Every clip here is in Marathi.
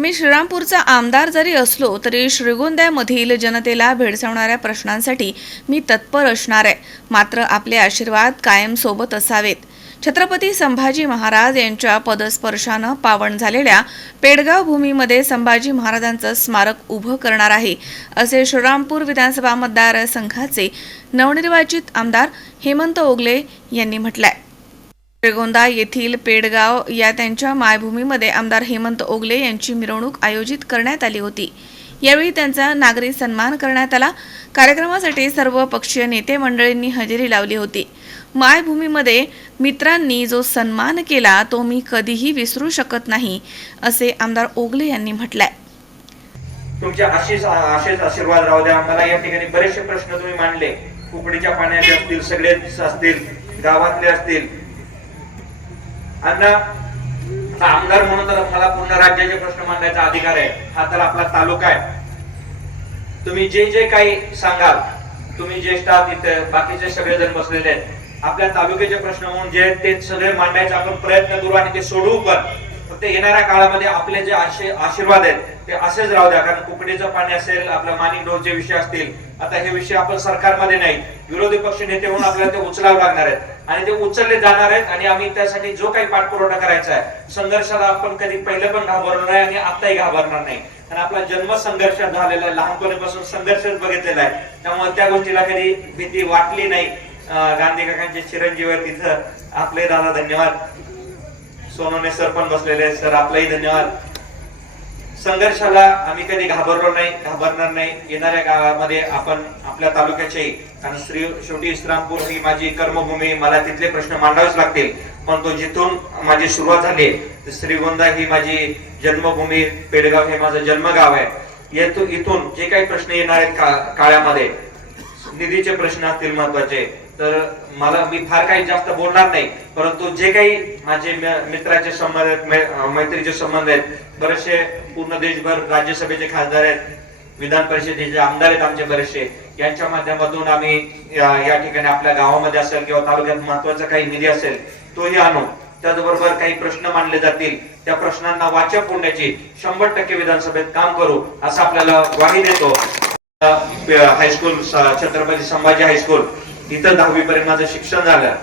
मी श्रीरामपूरचा आमदार जरी असलो तरी श्रीगोंद्यामधील जनतेला भेडसावणाऱ्या प्रश्नांसाठी मी तत्पर असणार आहे. मात्र आपले आशीर्वाद कायम सोबत असावेत. छत्रपती संभाजी महाराज यांच्या पदस्पर्शानं पावन झालेल्या पेडगाव भूमीमध्ये संभाजी महाराजांचं स्मारक उभं करणार आहे असे श्रीरामपूर विधानसभा मतदारसंघाचे नवनिर्वाचित आमदार हेमंत ओगले यांनी म्हटलं आहे श्रीगोंदा येथील पेडगाव या त्यांच्या मायभूमीमध्ये आमदार हेमंत ओगले यांची मिरवणूक आयोजित करण्यात आली होती. यावेळी त्यांचा नागरी सन्मान करण्यात आला. कार्यक्रमासाठी सर्व पक्षीय नेते मंडळींनी हजेरी लावली होती. मायभूमीमध्ये मित्रांनी जो सन्मान केला तो मी कधीही विसरू शकत नाही असे आमदार ओगले यांनी म्हटलंय. तुमचे आशीष आशीष आशीर्वाद राहू द्या. मला या ठिकाणी बरेचसे प्रश्न तुम्ही मांडले. कुकडीच्या पाण्याचे असतील सगळेच असतील गावातले असतील अण्णा आता आमदार म्हणून तर मला पूर्ण राज्याचे प्रश्न मांडायचा अधिकार आहे. हा तर आपला तालुका आहे. तुम्ही जे जे काही सांगाल तुम्ही ज्येष्ठ आहात इथे बाकीचे सगळे जण बसलेले आहेत आपल्या तालुक्याचे प्रश्न म्हणून जे ते सगळे मांडायचा आपण प्रयत्न करू आणि ते सोडवू पण. फक्त येणाऱ्या काळामध्ये आपले जे आशीर्वाद आहेत ते असेच राहू द्या कारण कुकडीचं पाणी असेल आपला मानिक डोसचे विषय असतील. आता हे विषय आपण सरकारमध्ये नाही. विरोधी पक्ष नेते म्हणून आपल्याला ते उचलावे लागणार आहेत. आणि ते उचलले जाणार आहेत आणि आम्ही त्यासाठी जो काही पाठपुरवठा करायचा आहे संघर्षाला आपण कधी पहिले पण घाबरलो नाही आणि आताही घाबरणार नाही. कारण आपला जन्म संघर्ष झालेला आहे. लहानपणीपासून संघर्षच बघितलेला आहे. त्यामुळे त्या गोष्टीला कधी भीती वाटली नाही. गांधी काकांचे चिरंजीव आहे तिथं. आपले दादा धन्यवाद. सोनोने सर पण बसलेले सर आपलाही धन्यवाद. संघर्षाला आम्ही कधी घाबरलो नाही घाबरणार नाही. येणाऱ्या काळामध्ये आपण आपल्या तालुक्याचे आणि श्री शेवटी इस्लामपूर ही माझी कर्मभूमी. मला तिथले प्रश्न मांडावेच लागतील. पण तो जिथून माझी सुरुवात झाली श्रीगोंदा ही माझी जन्मभूमी. पेडगाव हे माझं जन्मगाव आहे. येथून इथून जे काही प्रश्न येणार आहेत का- काळामध्ये निधीचे प्रश्न असतील महत्त्वाचे तर मला मी फार काही जास्त बोलणार नाही परंतु जे काही माझे मित्राचे संबंध आहेत मैत्रीचे संबंध आहेत बरेचसे पूर्ण देशभर राज्यसभेचे खासदार आहेत विधान परिषदेचे आमदार आहेत आमचे बरेचसे यांच्या माध्यमातून आम्ही या ठिकाणी आपल्या गावामध्ये असेल किंवा तालुक्यात महत्त्वाचा काही निधी असेल तोही आणू. त्याचबरोबर काही प्रश्न मांडले जातील त्या प्रश्नांना वाचा फोडण्याची शंभर टक्के विधानसभेत काम करू असं आपल्याला ग्वाही देतो. High school Chhatrapati Sambhaji high school. इथं दहावी पर्यंत माझं शिक्षण झालं.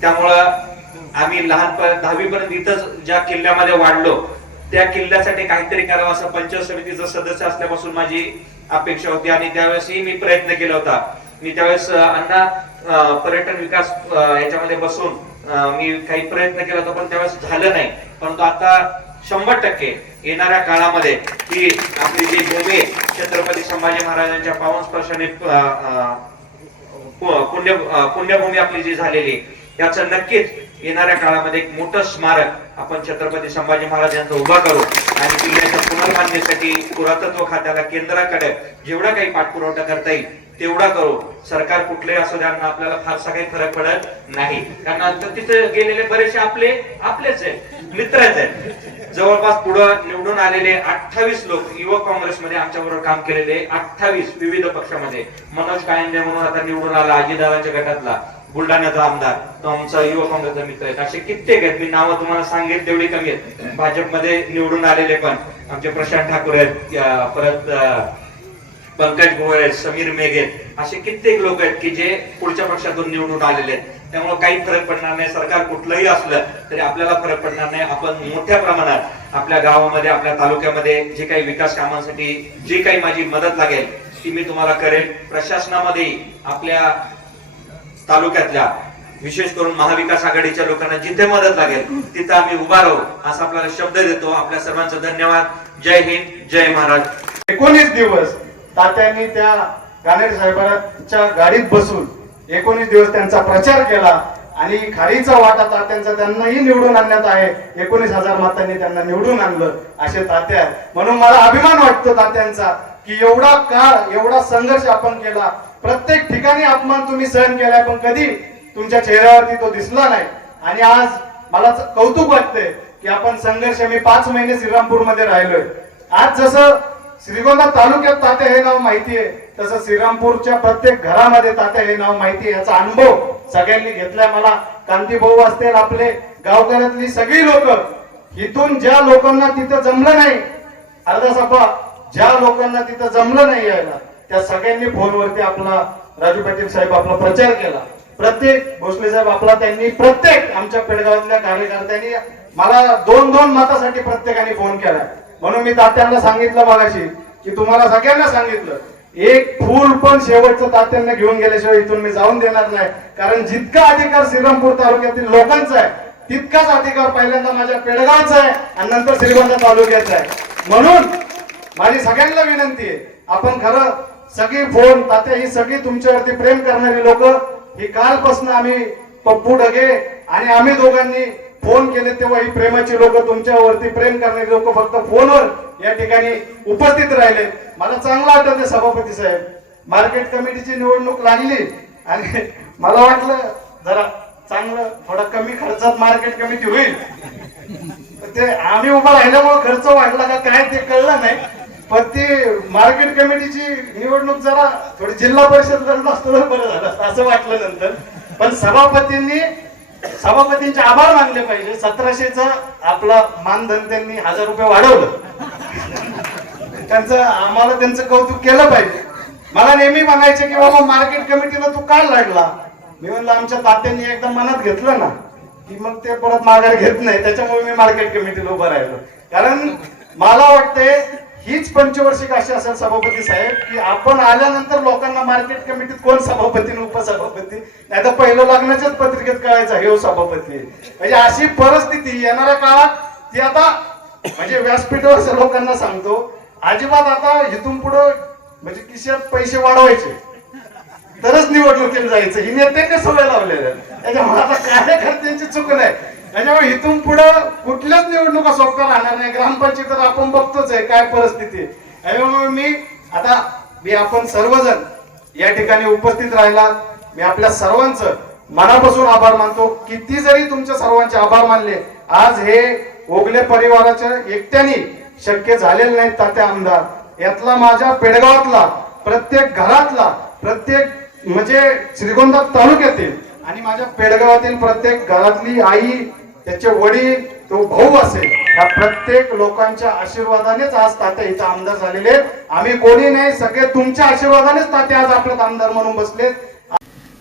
त्यामुळं आम्ही लहानपण दहावी पर्यंत इथंच ज्या किल्ल्यामध्ये वाढलो त्या किल्ल्यासाठी काहीतरी करावं असं पंचायत समितीचं सदस्य असल्यापासून माझी अपेक्षा होती आणि त्यावेळेसही मी प्रयत्न केला होता. मी त्यावेळेस अण्णा पर्यटन विकास याच्यामध्ये बसून मी काही प्रयत्न केला होता पण त्यावेळेस झालं नाही. परंतु आता शंभर टक्के येणाऱ्या काळामध्ये ही आपली जी भूमी छत्रपती संभाजी महाराजांच्या पावन स्पर्शाने पुण्य पुण्यभूमी आपली जी झालेली याचं नक्कीच येणाऱ्या काळामध्ये एक मोठं स्मारक आपण छत्रपती संभाजी महाराज यांचं उभा करू. आणि किल्ल्याच्या पुनर्बांधणीसाठी पुरातत्व खात्याला केंद्राकडे जेवढा काही पाठपुरवठा करता येईल तेवढा करू. सरकार कुठलेही असू द्या आपल्याला फारसा काही फरक पडत नाही. कारण आता तिथे गेलेले बरेचसे आपले आपलेच आहेत मित्रच आहेत. जवळपास पुढं निवडून आलेले अठ्ठावीस लोक युवक काँग्रेसमध्ये आमच्या बरोबर काम केलेले अठ्ठावीस विविध पक्षामध्ये. मनोज कायंदे म्हणून आता निवडून आला अजितदादांच्या गटातला बुलढाण्याचा आमदार तो आमचा युवक काँग्रेसचा मित्र आहेत. असे कित्येक आहेत. मी नावं तुम्हाला सांगेल तेवढी कमी आहेत. भाजपमध्ये निवडून आलेले पण आमचे प्रशांत ठाकूर आहेत. परत पंकज भोयर आहेत समीर मेघे असे कित्येक लोक आहेत की जे पुढच्या पक्षातून निवडून आलेले आहेत. त्यामुळे काही फरक पडणार नाही. सरकार कुठलंही असलं तरी आपल्याला फरक पडणार नाही. आपण मोठ्या प्रमाणात आपल्या गावामध्ये आपल्या तालुक्यामध्ये जे काही विकास कामांसाठी जी काही माझी मदत लागेल ती मी तुम्हाला करेन प्रशासनामध्ये आपल्या तालुक्यातल्या विशेष करून महाविकास आघाडीच्या लोकांना जिथे मदत लागेल तिथं आम्ही उभा राहू असा आपल्याला शब्द देतो. आपल्या सर्वांचा धन्यवाद. जय हिंद जय महाराज एकोणीस दिवस तात्यांनी त्या गानेर साहेबांच्या गाडीत बसून एकोणीस दिवस त्यांचा प्रचार केला आणि खारीचा वाटा तात्यांचा त्यांनाही निवडून आणण्यात आहे. एकोणीस हजार मतांनी त्यांना निवडून आणलं असे तात्या म्हणून मला अभिमान वाटतो तात्यांचा की एवढा काळ एवढा संघर्ष आपण केला. प्रत्येक ठिकाणी अपमान तुम्ही सहन केलाय पण कधी तुमच्या चेहऱ्यावरती तो दिसला नाही. आणि आज मला कौतुक वाटतंय की आपण संघर्ष मी पाच महिने श्रीरामपूरमध्ये राहिलोय. आज जसं श्रीगोंदा तालुक्यात तात्या हे नाव माहिती आहे. तसं श्रीरामपूरच्या प्रत्येक घरामध्ये तात्या हे नाव माहिती याचा अनुभव सगळ्यांनी घेतलाय मला. कांती भाऊ असतील आपले. गावकऱ्यातली सगळी लोक. इथून ज्या लोकांना तिथं जमलं नाही अर्धा सफा ज्या लोकांना तिथं जमलं नाही यायला त्या सगळ्यांनी फोनवरती आपला राजू पाटील साहेब आपला प्रचार केला. प्रत्येक भोसले साहेब आपला त्यांनी प्रत्येक आमच्या पेडगावातल्या कार्यकर्त्यांनी मला दोन दोन मतासाठी प्रत्येकाने फोन केला. म्हणून मी तात्यांना सांगितलं मगाशी की तुम्हाला सगळ्यांना सांगितलं एक फूल पण शेवटचं तात्यांना घेऊन गेल्याशिवाय इथून मी जाऊन देणार नाही. कारण जितका अधिकार श्रीरामपूर तालुक्यातील लोकांचा आहे तितकाच अधिकार पहिल्यांदा माझ्या पेडगावचा आहे आणि नंतर श्रीगोंदा तालुक्याचा आहे. म्हणून माझी सगळ्यांना विनंती आहे आपण खरं सगळी फोन तात्या ही सगळी तुमच्यावरती प्रेम करणारी लोक ही कालपासून आम्ही पप्पू ढगे आणि आम्ही दोघांनी फोन केले तेव्हा ही प्रेमाची लोक तुमच्यावरती प्रेम करणारी लोक फक्त फोनवर या ठिकाणी उपस्थित राहिले. मला चांगलं आठवते सभापती साहेब. मार्केट कमिटीची निवडणूक लागली आणि मला वाटलं जरा चांगलं थोडा कमी खर्चात मार्केट कमिटी होईल. ते आम्ही उभा राहिल्यामुळे खर्च वाढला का काय ते कळलं नाही. पण ती मार्केट कमिटीची निवडणूक जरा थोडी जिल्हा परिषद लढत बरं झालं असं वाटलं नंतर. पण सभापतींनी सभापतींचे आभार मानले पाहिजे. सतराशेच आपलं मानधन त्यांनी हजार रुपये वाढवलं. त्यांचं आम्हाला त्यांचं कौतुक केलं पाहिजे. मला नेहमी म्हणायचे की बाबा मार्केट कमिटीला तू का लढला? मी म्हणलं आमच्या तात्यांनी एकदा मनात घेतलं ना की मग ते परत माघार घेत नाही. त्याच्यामुळे मी मार्केट कमिटीला उभं राहिलो. कारण मला वाटतंय हीच पंचवर्षिक अशी असेल सभापती साहेब की आपण आल्यानंतर लोकांना मार्केट कमिटीत कोण सभापती आणि उपसभापती? नाही तर पहिलं लग्नाच्याच पत्रिकेत कळायचं हे हो सभापती. म्हणजे अशी परिस्थिती येणाऱ्या काळात ती आता म्हणजे व्यासपीठावरच्या लोकांना सांगतो अजिबात आता इथून पुढं म्हणजे किशात पैसे वाढवायचे. तरच निवडणुकीला जायचं. ही नेत्यांनी सवय लावलेल्या त्याच्यामुळे आता कार्यकर्त्यांची चूक नाही. त्याच्यामुळे इथून पुढं कुठल्याच निवडणुका सोप्या राहणार नाही. ग्रामपंचायत तर आपण बघतोच आहे काय परिस्थिती त्याच्यामुळे मी आता मी आपण सर्वजण या ठिकाणी उपस्थित राहिला मी आपल्या सर्वांचं मनापासून आभार मानतो. किती जरी तुमच्या सर्वांचे आभार मानले आज हे ओगले परिवाराच्या एकट्याने शक्य झालेले नाहीत तात्या आमदार. यातला माझ्या पेडगावातला प्रत्येक घरातला प्रत्येक म्हणजे श्रीगोंदा तालुक्यातील आणि माझ्या पेडगावातील प्रत्येक घरातली आई त्याचे वडील तो भाऊ असेल या प्रत्येक लोकांच्या आशीर्वादानेच आज तात्या इथं आमदार झालेले आहेत. आम्ही कोणी नाही सगळे तुमच्या आशीर्वादानेच तात्या आज आपल्यात आमदार म्हणून बसलेत.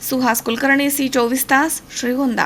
सुहास कुलकर्णी सी चोवीस तास श्रीगोंदा.